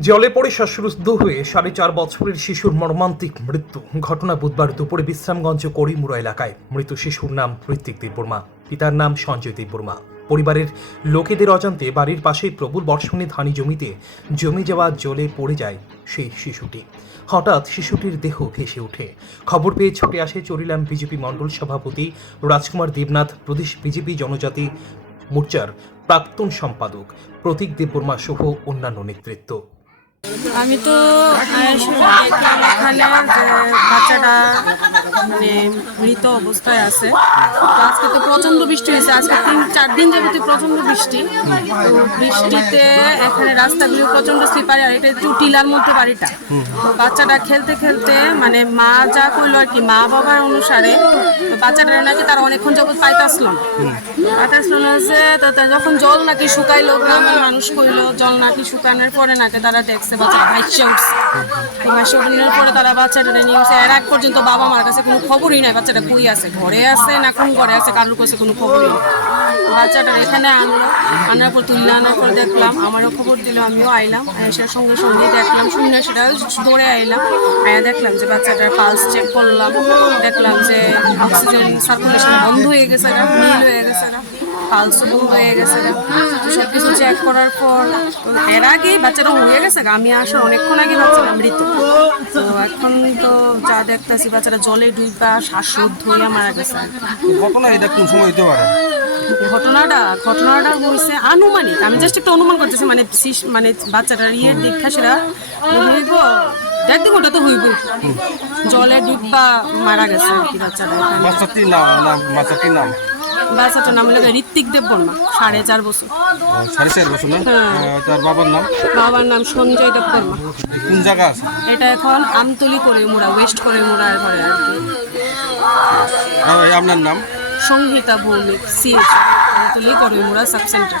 জলে পড়ে শ্বাসরুদ্ধ হয়ে সাড়ে চার বছরের শিশুর মর্মান্তিক মৃত্যু। ঘটনা বুধবার দুপুরে বিশ্রামগঞ্জ করিমুড়া এলাকায়। মৃত শিশুর নাম ঋত্বিক দেববর্মা। পিতার নাম সঞ্জয় দেববর্মা। পরিবারের লোকেদের অজান্তে বাড়ির পাশেই প্রবল বর্ষণে ধানি জমিতে জমে যাওয়া জলে পড়ে যায় সেই শিশুটি। হঠাৎ শিশুটির দেহ ভেসে ওঠে। খবর পেয়ে ছুটে আসে চরিলাম বিজেপি মণ্ডল সভাপতি রাজকুমার দেবনাথ, প্রদেশ বিজেপি জনজাতি মোর্চার প্রাক্তন সম্পাদক প্রতীক দেববর্মা সহ অন্যান্য নেতৃত্ব। আমি তো দেখলাম এখানে বাচ্চাটা মানে মৃত অবস্থায় আছে। আজকে তো প্রচণ্ড বৃষ্টি হয়েছে। আজকে তিন, চার দিন যাবতীয় প্রচণ্ড বৃষ্টি। তো বৃষ্টিতে এখানে রাস্তাগুলো প্রচণ্ড স্লিপারি আর এটা একটু টিলার মধ্যে বাড়িটা। তো বাচ্চাটা খেলতে খেলতে মানে মা যা করল আর কি, মা বাবার অনুসারে, তো বাচ্চাটা নাকি তার অনেকক্ষণ যাবত পাইতাছিল না। পাইতাছিল না যে যখন জল নাকি শুকাইলো, গ্রামের মানুষ কইলো, জল নাকি শুকানোর পরে নাকি তারা দেখছে বাচ্চাটা ভাইসে উঠছে ভাইসে উঠানোর পরে তারা বাচ্চাটা নিয়ে গেছে। এর আগ পর্যন্ত বাবা মার কাছে কোনো খবরই নাই। বাচ্চাটা কই আছে? ঘরে আছে না কোন ঘরে আছে? কারোর কাছে কোনো খবরই নেই। বাচ্চাটা এখানে আনলো। আনার পর তুললে, আনার পর দেখলাম, আমারও খবর দিল, আমিও আইলাম। এসার সঙ্গে সঙ্গে দেখলাম শুনে সেটা দৌড়ে আইলাম। আয়া দেখলাম যে বাচ্চাটার পালস চেক করলাম। দেখলাম যে অক্সিজেন সার্কুলেশন বন্ধ হয়ে গেছে না নীল হয়ে গেছে না পালসও বন্ধ হয়ে গেছে না। চেক করার পর এর আগে বাচ্চাটা হয়ে গেছে আমি আসার অনেকক্ষণ আগে বাচ্চাটা মৃত তো এখন তো যা দেখতেছি বাচ্চাটা জলে ডুববা শ্বাসরুদ্ধ হইয়া মারা গেছে ঘটনা এটা কোন সময় হইতে পারে? ঘটনাটা ঘটনাটা হয়েছে আনুমানিক। আমি জাস্ট একটা অনুমান করতেছি মানে শিশ- মানে বাচ্চাটার ইয়ের দীক্ষা সেটা দেড় দিন ওটা তো হইব জলে ডুববা মারা গেছে আর কি বাচ্চাটা। বাচ্চাটির নাম নাম বাচ্চাটির নাম? বাচ্চাটার নাম হলো ঋত্বিক দেব বর্মা সাড়ে চার বছর। সাড়ে চার বছর না? হ্যাঁ। তার বাবার নাম? বাবার নাম সঞ্জয় দেব বর্মা। কোন জায়গা আছে? এটা এখন আমতলি করে মোড়া ওয়েস্ট করে মোড়া ঘরে আর কি। আপনার নাম? সংহিতা ভৌমিক সিএচ আমতলি করে মোড়া sub centre.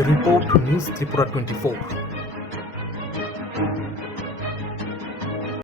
The report News Tripura 24.